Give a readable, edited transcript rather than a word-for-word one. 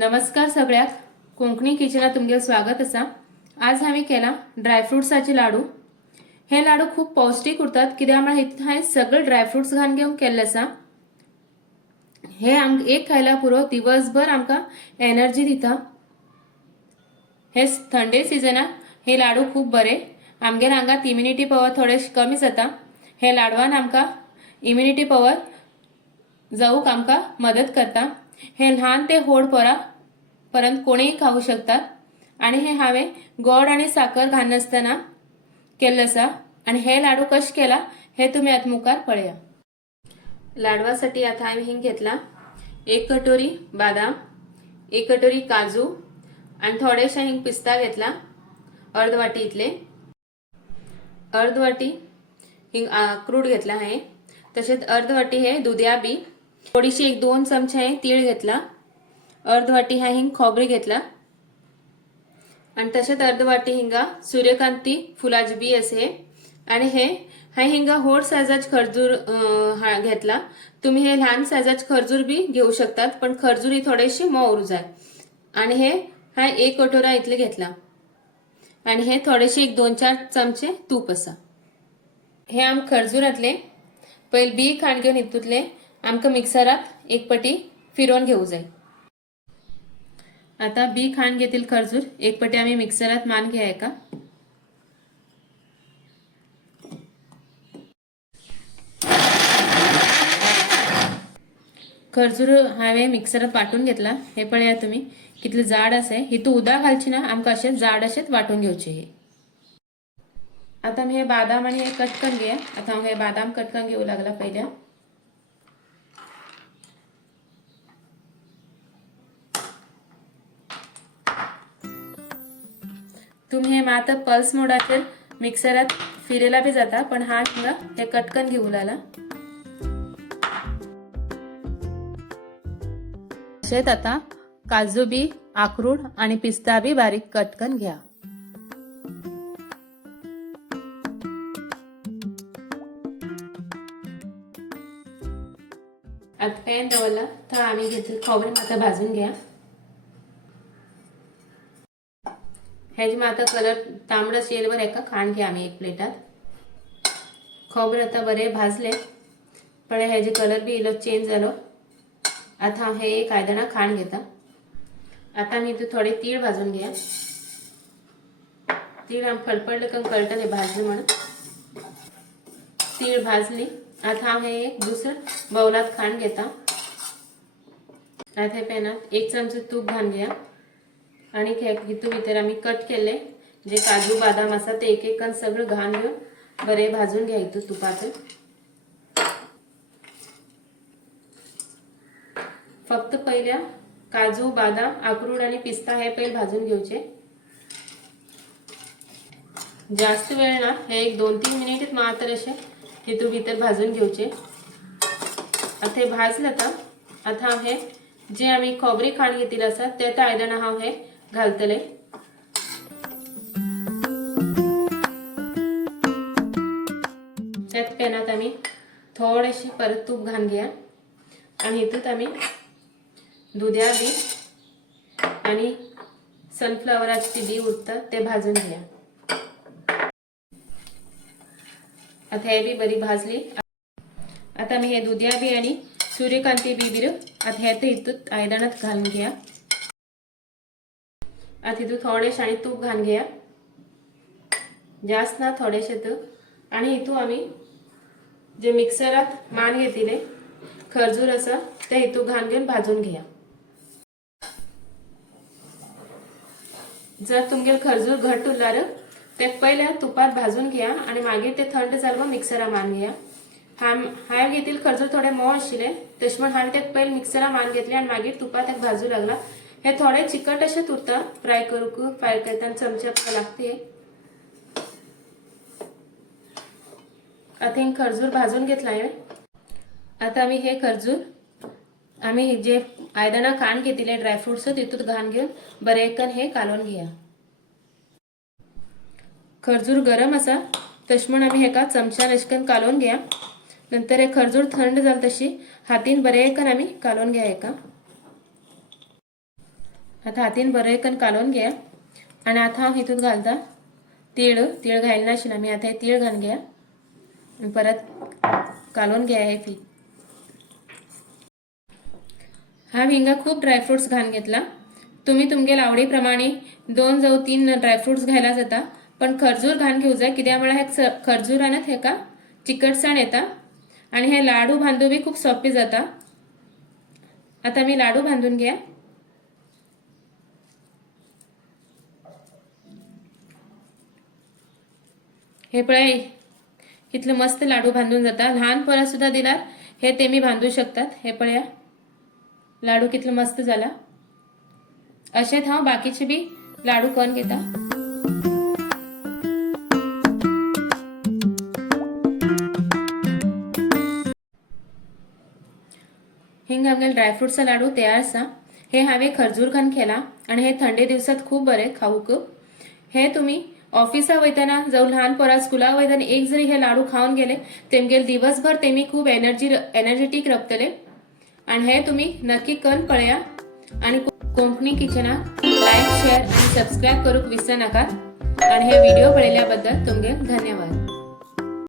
नमस्कार सगळ्याक कोंकणी किचनात तुमगे स्वागत असा। आज आम्ही केला ड्रायफ्रुट्साचे लाडू। हे लाडू खूप पौष्टिक उरतात कित्याक हांवें सगळे ड्रायफ्रुट्स घालून घेवन केल्ले आसा। हे एक खायला पुरो दिवसभर आमकां एनर्जी दिता। हे थंडे सिजनाक हे लाडू खूप बरे। आमगेर आंगात इम्युनिटी पॉवर थोडे कमी जाता। हे लाडवान आमकां इम्युनिटी पॉवर जाऊक आमकां मदत करता। हे लहान ते व्हड पोरा पर्यंत कोणीय खाऊ शकतात। आणि हे हांवें गोड आणि साखर घालनासतना केल्ले आसा। आणि हे लाडू कशे केला हे तुम्ही आता मुखार पळया। लाडवासाठी आता हांवें हिंग घेतला 1 कटोरी बदाम, 1 कटोरी काजू आणि थोडेशे हिंग पिस्ता घेतला अर्ध वाटी इतले, अर्ध वाटी हिंग अक्रोड घेतला आहे, तसेच अर्ध वाटी हे दुधिया बी, थोडीशी 1-2 चमचे हे तीळ घेतला, अर्ध वाटी हा हिंग खोबरी घेतला आणि तसेच अर्ध वाटी हिंगा सूर्यकांती फुलाची बी असे। आणि हे हिंगा व्हड सायजाच खर्जूर घेतला। तुम्ही हे लहान सायजाच खर्जूर बी घेऊ शकतात, पण खर्जूर ही थोडीशी मोर जाय। आणि हे 1 कटोरा इतले घेतला आणि हे थोडेशे 1-2-4 चमचे तूप असा। हे आम खर्जूरातले पहिले बी खाण घेऊन हितूतले आमकां मिक्सरात एक पटी फिरवून घेऊ जाय। आता बी खाण घेतील खर्जूर एक पटी आम्ही मिक्सरात मान घ्या का। खर्जूर हांवें मिक्सरात वाटून घेतला। हे पळया तुम्ही कितले जाड असे। हितू उदक घालची ना, आमकां असे जाड असेच वाटून घेवचे। हे आता मी हे बदाम आणि हे कट करून घ्या। आता हांव हे बदाम कट करून घेऊ लागला पहिल्या। तुम्ही हे मात्र पल्स मोडाचेर मिक्सरात फिरेला बी जाता, पण हा हिंगा हे कटकन घेऊ लागला। शेत आता काजू बी, अक्रोड आणि पिस्ता बी बारीक कटकन घ्या। आता पॅन दवरला तर आम्ही घेतली खोबरे मात्र भाजून घ्या। हेजी मात्र कलर तांबडस येईल बरं एका खाण घ्या आम्ही एक प्लेटात। खोबरे आता बरे भाजले, पण हेजी कलर बी इलो चेंज जालो। आता हे एक आयदना खाण घेता। आता मी इथे थोडे तीळ भाजून घ्या। तीळ आम फडफडले करून कळटले भाजले म्हणून। तीळ भाजली। आता हे एक दुसरं बाउलात खाण घेता। आता पॅनात 1 चमचे तूप घालून घ्या आणि हितू भितर आम्ही कट केले जे काजू बदाम असा ते एक एक कण सगळं घालून घेऊन बरे भाजून घ्या हितू तुपात। फक्त पहिल्या काजू बदाम अक्रोड आणि पिस्ता हे पहिले भाजून घेऊचे। जास्त वेळ ना, हे 1-2-3 मिनिट मात्र असे हितू भीतर भाजून घेऊचे। आता हे भाजलं तर आता हे जे आम्ही खोबरी खाण घेतली असा ते आयदना हांव हे घालतले। त्यात पॅनात आम्ही थोडेसे परत तूप घालून घ्या आणि हितूत आम्ही दुधिया बी आणि सनफ्लावराची बी उरतात ते भाजून घ्या। आता हे बी बरी भाजली। आता मी हे दुधिया बी आणि सूर्यकांती बी बिर आता हे हितूत आयदनात घालून घ्या। आता हितू थोडेशे आणि तूप घालून घ्या, जास्त ना थोडेशे तूप। आणि हितू आम्ही जे मिक्सरात मान घेतले खर्जूर असा ते हितू घालून घेऊन भाजून घ्या। जर तुमगे खर्जूर घट उरल्यार ते पहिले तुपात भाजून घ्या आणि मागीर ते थंड जालो मिक्सरा मान घ्या। हांवें घेतले खर्जूर थोडे मोव आशिल्ले तशें म्हण हांवें ते पहिले मिक्सरा मान घेतले आणि मागीर तुपात एक भाजू लागला। हे थोडे चिकट असे उरता फ्राय करूक, फ्राय करताना चमचा लागते। आता खर्जूर भाजून घेतला आहे। आता आम्ही हे खर्जूर आम्ही जे आयदना खाण घेतले ड्रायफ्रुट्स तितूत घालून घेऊन बरे कन हे कालून घ्या। खर्जूर गरम असा तशें म्हण आम्ही हेका चमच्यान अशकन कालून घ्या। नंतर हे खर्जूर थंड जाल तशी हातीन बरे कन आम्ही कालून घ्या हेका। आता हातीन बरें करून कालोवन घे आणि आता हांव हितून घालता तीळ घायला नाशिना मी आता हे तीळ घालून घ्या आणि परत कालोवन घ्या हे पीठ. हा हिंगा खूप ड्रायफ्रुट्स घालून घेतला. तुम्ही तुमगेल्या आवडीप्रमाणे 2 जावं 3 ड्रायफ्रुट्स घायला जाता, पण खरजूर घालून घेऊ जाय कित्याक म्हळ्यार हे खरजुरानच हेका चिकटसाण येता आणि हे लाडू बांधू बी खूप सोपे जाता. आता मी लाडू बांधून घ्या. हे पळय इतले मस्त लाडू बांधून जाता. लहान पोरा सुद्धा दिल्यार हे तेमी बांधू शकतात. हे पळया लाडू कितलो मस्त झाला. अशेच हांव बाकीचे बी लाडू करून घेता. हिंग आमगेलो ड्रायफ्रुट्सचा लाडू तयार आसा. हे हांवें खरजूर घालून केला आणि हे थंडे दिवसात खूप बरे खाऊक. हे तुम्ही ऑफिसा वयतना जावं लहान पोरा स्कुलाक वयतना एक जरी हे लाडू खाऊन गेले तेमगेले दिवसभर तेमी खूप एनर्जेटिक रवतले. आणि हे तुम्ही नक्की करून पळया आणि कोंकणी किचनाक लाईक शेअर आणि सबस्क्राईब करूक विसरू नका. आणि हे व्हिडिओ पळयल्या बद्दल तुमगे धन्यवाद.